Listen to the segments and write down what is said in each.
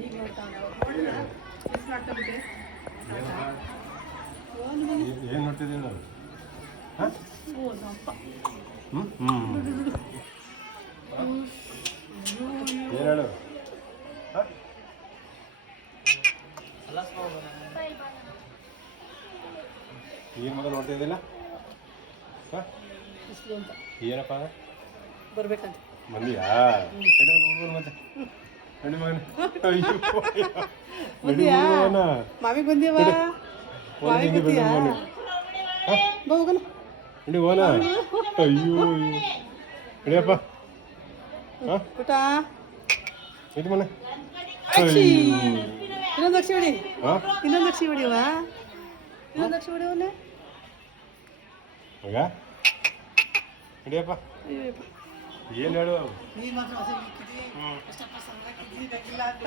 ಈಗ ನೋಡ್ತಾವೆ ಮಿಸ್ ಮಾಡ್ಕೊಂಡಿದ್ದೆ. ಏನು ನೋಡ್ತಿದ್ದೀನಿ ನಾನು? ಅಪ್ಪ ಏನು ಹೇಳು? ಏನು ಮಗ ನೋಡ್ತಿದ್ದಿಲ್ಲ? ಏನಪ್ಪ ಬರ್ಬೇಕಂತ ಮಂದಿಯಾ? ಮತ್ತೆ ನಡಿ ಮಗನ. ಮಾವಿಗೆ ಬಂದಿವ ಮಾವಿಗೆ ಬಂದಿಯಾ? ಹೋಗಣ ನಡಿ ಹೋಗೋಣ. ಅಯ್ಯೋ ನಡಿಯಪ್ಪ. ಊಟ ಇದು ಮನೆ ಇನ್ನೊಂದು ಅಕ್ಷಿ ಹೊಡಿ. ಇನ್ನೊಂದು ಅಕ್ಷಿ ಹೊಡಿವ. ಇನ್ನೊಂದು ಅಕ್ಷಿ ಹೊಡಿವಲ್ಲ ಮಗ. ನಡಿಯಪ್ಪ. ಏನು ಹೇಳು? ನೀನು ಮಾತ್ರ ಎಷ್ಟಪ್ಪ ಸಂಗ್ರಾಕಿದ್ದಿ ಬೇಕಿಲ್ಲ ಅಂತ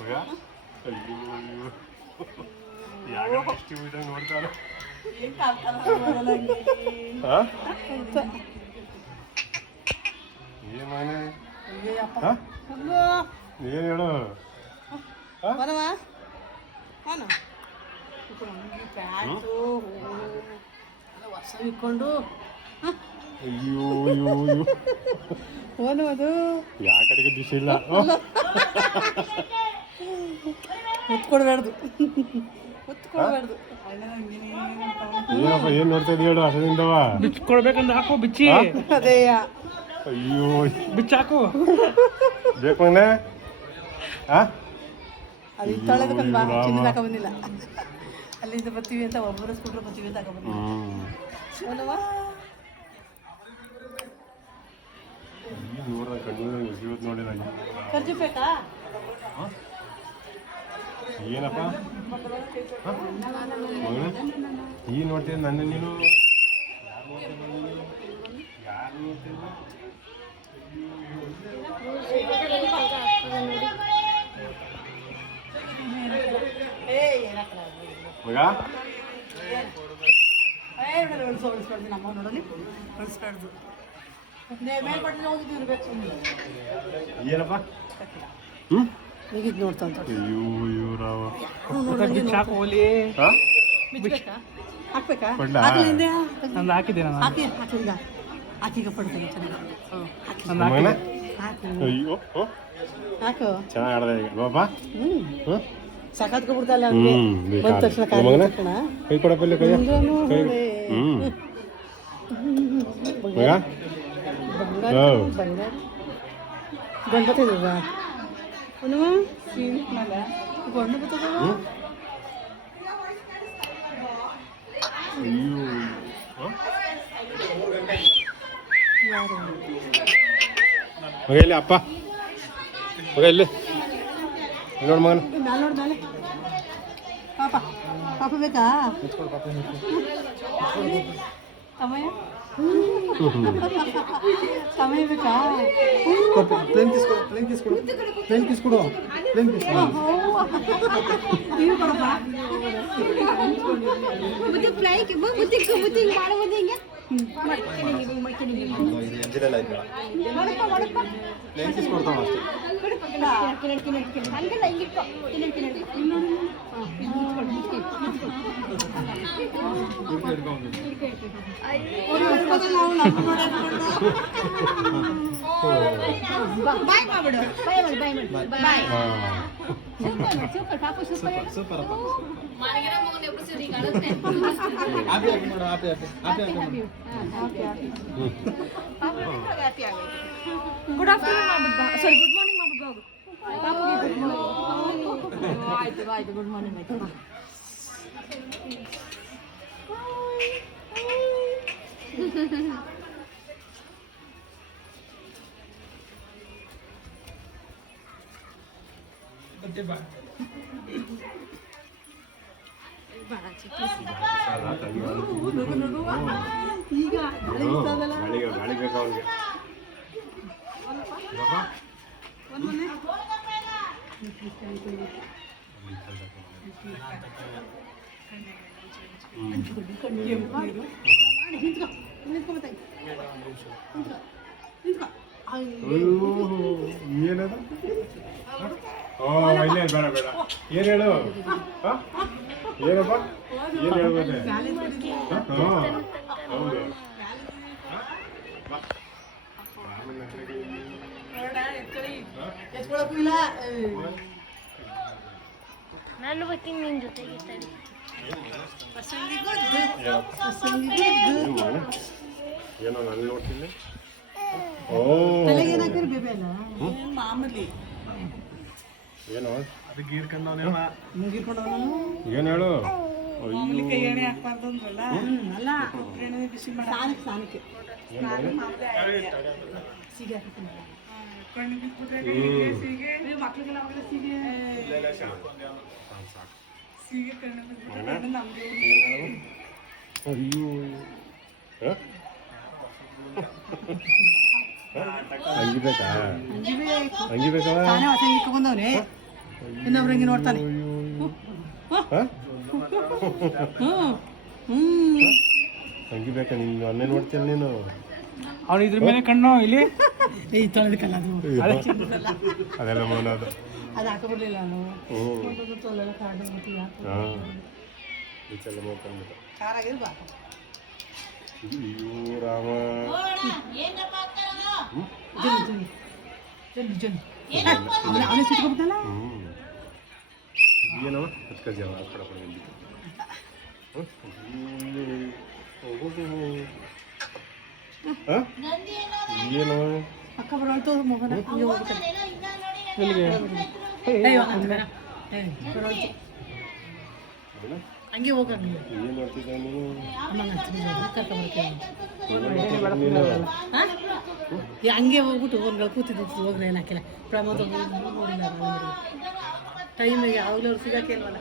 ಮಗ. ಅಯ್ಯೋ ಯಾಗ ಎಷ್ಟು ಇದಂಗೆ ನೋಡ್ತಾನೆ. ಏನು ಮನೆ? ಏನು ಹೇಳು? ಬರವ ಹಾನ ಪ್ಯಾಂಟು ಹೊಸ ಇಟ್ಕೊಂಡು ಅಯ್ಯೋ ಅಯ್ಯೋ ಅಯ್ಯೋ ಓನು ಅದು ಯಾವ ಕಡೆಗೆ ದಿಶ ಇಲ್ಲ. ಹೊತ್ಕೊಡ್ಬಾರ್ದು ಹೊತ್ಕೊಡ್ಬಾರ್ದು. ಏನಪ್ಪ ಏನು ನೋಡ್ತಾ ಇದ್ದೀವಿ ಹೇಳು? ಅಸದಿಂದವ ಬಿಚ್ಕೊಡ್ಬೇಕಂದ್ರೆ ಹಾಕು ಬಿಚ್ಚಿ. ಅದೇಯ ಅಯ್ಯೋ ಬಿಚ್ಚಾಕು ಬೇಕು ಮಗನೆ. ಅದು ಇತ್ತಾಳದಕ್ಕಲ್ವಾ ಚಿನ್ನ ತಕ ಬಂದಿಲ್ಲ. ಅಲ್ಲಿಂದ ಬರ್ತೀವಿ ಅಂತ ಒಬ್ಬರು ಸ್ಕೂಟ್ರ್ ಬರ್ತೀವಿ ಅಂತ ಬಂದಿಲ್ಲ. ನೋಡ್ದ ಕಣ್ಣು ಇವತ್ತು ನೋಡಿಲ್ಲ. ಖರ್ಜು ಬೇಕಾ? ಏನಪ್ಪ ಈ ನೋಡ್ತೀನಿ ನನ್ನ ನೀನು ಯಾರು ನೋಡ್ತಿಲ್ಲ. ಮಗ ಉಳಿಸ್ಬಾರ್ದು ನಮ್ಮ ನೋಡಲಿ ಉಳಿಸ್ಬಾರ್ದು. ಮೇಲ್ಪಟ್ಟೆ ಹೋಗಿದ್ದು ಇರ್ಬೇಕು. ಏನಪ್ಪ? ಹ್ಞೂ ಈಗಿದ್ದು ನೋಡ್ತಾ ಅಂತ ಅಯ್ಯೋ ಅಯ್ಯೋ ರಾವ. ಬಿಚ್ಚಾಕು ಹೋಲಿ. ಹಾಕ್ಬೇಕಾ? ಕೊಡ್ಲಾ? ನಂದು ಹಾಕಿದ್ದೆ ನಾನು. ಹಾಕಿ ಹಾಕಿಗ ಹಾಕಿಗ ಪಡ್ತೀನಿ ಚೆನ್ನಾಗಿ. ಮಗನ ಹಾಕಿ ಅಯ್ಯೋ ಹಾಕು ಚೆನ್ನಾಗಿ ಆಡ್ದೆ ಈಗ ಬಾಬಾ. ಹ್ಞೂ ಸಾಕಾತ್ಕೊಬಿಡ್ತಲ್ಲ ಅವ್ನಿಗೆ ಬಂದ ತಕ್ಷಣ ಮಗನ ತಕ್ಷಣ ಕೈ ಕೊಡಪ್ಪ ಇಲ್ಲಿ ಕೈ. ಹ್ಞೂ ಮಗ ಬಂಗಾರ ಗಂಡ ಬರ್ತದ ಅವನು ಗಂಡ ಬರ್ತದ. ಅಯ್ಯೋ ಯಾರು ಮಗ ಇಲ್ಲಿ ಅಪ್ಪ ಮಗ ಇಲ್ಲಿ ನೋಡು ಮಗನ. ಮ್ಯಾಲೆ ನೋಡಿ ಮ್ಯಾಲೆ ಪಾಪ ಪಾಪ ಬೇಕಾ? ಸಮಯ ಸಮಯ ಬೇಕಾ? ಪ್ಲೇನ್ ಕಿಸ್ಕೊಡು ಪ್ಲೇನ್ ಕಿಸ್ಕೊಡು ಪ್ಲೇನ್ ಕಿಸ್ಕೊಡು ಪ್ಲೇನ್ ಕಿಸ್ಕೊಡು. ನೀವು ಕೊಡಪ್ಪ. ಮುದ್ದೆ ಫ್ರೈ ಮುದ್ದೆ ಮುದ್ದೆ ಮಾಡುವುದು ಹಿಂಗೆ ಪ್ಲೇನ್ ಕಿಸ್ಕೊಡ್ತಾವ ಅಷ್ಟೇ. ಹಂಗಲ್ಲ ಹಿಂಗಿಟ್ಕೊ ಬಾಯ್ ಮಾಡ್ಬಿಡು. ಬಾಯ್ ಬಾಯ್ ಸೂಪರ್ ಪಾಪು ಸೂಪರ್ ಸೂಪರ್ ಅಪ್ಪ. ಮಾನಗಿರ ಮಗನ ಎಬ್ರು ಸೇರಿ ಗಾಳತ್ತೆ ಹ್ಯಾಪಿ ಹ್ಯಾಪಿ ಮಾಡು happy happy happy happy happy ಆಗೈತೆ. ಗುಡ್ ಆಫ್ಟರ್ನೂನ್ ಮಾಡ್ಬಿಡ್ಬಾ. ಸಾರಿ ಗುಡ್ ಮಾರ್ನಿಂಗ್ ಮಾಡ್ಬಿಡ್ಬಾ. ಪಾಪುಗೆ ಗುಡ್ ಮಾರ್ನಿಂಗ್. ಆಯ್ತು ಆಯ್ತು ಗುಡ್ ಮಾರ್ನಿಂಗ್ ಆಯ್ತು. ಬಾ ಈಗ ಗಾಳಿ ಬೇಕಾ ಅವ್ನಿಗೆ? ನಿಂತ್ಕೊ ಏನದು ಓ ಇಲ್ಲೇ ಬೇಡ ಬೇಡ ಏನು ಹೇಳು ಹಾಂ ಏನಪ್ಪ ಏನು ಹೇಳ್ಬೋದೆ ಹಾಂ ಹೌದು ಎತ್ಕೊಳಕ್ಕಿಲ್ಲ ನಾನು ಬರ್ತೀನಿ ನಿನ್ನ ಜೊತೆಗೆ ತಡಿ. ಏನೋ ನಾನು ನೋಡ್ತೀನಿ ಓ ತಲೆಗೆ ಏನಾಕಿರಿ ಬೇಬಿ ಅಲ್ಲ ಮಾಮೂಲಿ ಏನೋ ಅದಕ್ಕೆ ಗೀರ್ಕೊಂಡವನೇ ಮುಗಿರ್ಕೊಂಡವನು ಏನು ಹೇಳು ಮಾಮೂಲಿ ಕೈ ಎಣ್ಣೆ ಹಾಕ್ಬಾರ್ದು ಅಂದ್ರಲ್ಲ ಅಲ್ಲ ಎಣ್ಣೆ ಬಿಸಿ ಮಾಡಿ ಸ್ನಾನಕ್ಕೆ ಸೀಗೆ ಹಾಕ್ತೀನಿ ಕಣ್ಣು ಬಿಟ್ಬಿಟ್ರೆ ಸೀಗೆ ಮಕ್ಳಿಗೆಲ್ಲ ಅವಾಗೆಲ್ಲ ಸೀಗೆ ಸೀಗೆ ಕಣ್ಣು ಬಿಟ್ಬಿಟ್ರೆ ನಮಗೆ ಅಯ್ಯೋ ಅಂಗಿ ಬೇಕಾ ಅಂಗಿ ಬೇಕಾ ತಾನೇ ಹೊಸ ಅಂಗಿ ತಗೊಂಡವ್ರೆ ಇನ್ನೊಬ್ರು ಹಂಗೆ ನೋಡ್ತಾನೆ ಅಂಗಿ ಬೇಕಾ ನೀನು ಅನ್ನೇ ನೋಡ್ತೀಯ ನೀನು ಅವ್ನು ಇದ್ರ ಮೇಲೆ ಕಣ್ಣು ಇಲ್ಲಿ ಈ ತೊಳೆದಕ್ಕಲ್ಲ ಅದು ಅದೆಲ್ಲ ಮೋನದು ಅದು ಹಾಕಬರ್ಲಿಲ್ಲ ನಾನು ಹ್ಞೂ ತೊಳೆಲ್ಲ ಕಾಡು ಗೊತ್ತಿಲ್ಲ ಹಾಂ ಈಚೆಲ್ಲ ನೋಡ್ಕೊಂಡ್ಬಿಟ್ಟು ಕಾರಾಗಿರ್ಬಾ ಅಯ್ಯೋ ರಾಮ ಅವನೇ ಸಿಟ್ಕೊಬಿಟ್ಟಲ್ಲ ಏನೋ ಹತ್ತು ಜನ ಆ ಕಡೆ ಬಂದಿದ್ದು ಏನು ಅಕ್ಕ ಬರೋಳ್ತು ಮಗನ ಹಂಗೆ ಹೋಗ್ಬಿಟ್ಟೆ ಹಂಗೆ ಹೋಗಂಗೆ ಏನು ಮಾಡ್ತಿದ್ದ ನೀನು ಅಮ್ಮಂಗೆ ಹಚ್ಚಿದ್ರೆ ಕರ್ಕೊಂಬರ್ತೇವೆ ನೀನು ಹಂಗೆ ಹೋಗ್ಬಿಟ್ಟು ಒಂದ್ಗಳು ಕೂತಿದ್ದು ಹೋಗ್ರೆ ಏನು ಹಾಕಿಲ್ಲ ಪ್ರಮೋದ ನೋಡಿಲ್ಲ ಟೈಮಿಗೆ ಯಾವಾಗಲೂ ಅವ್ರು ಸಿಗಕ್ಕೆ ಇಲ್ವಲ್ಲ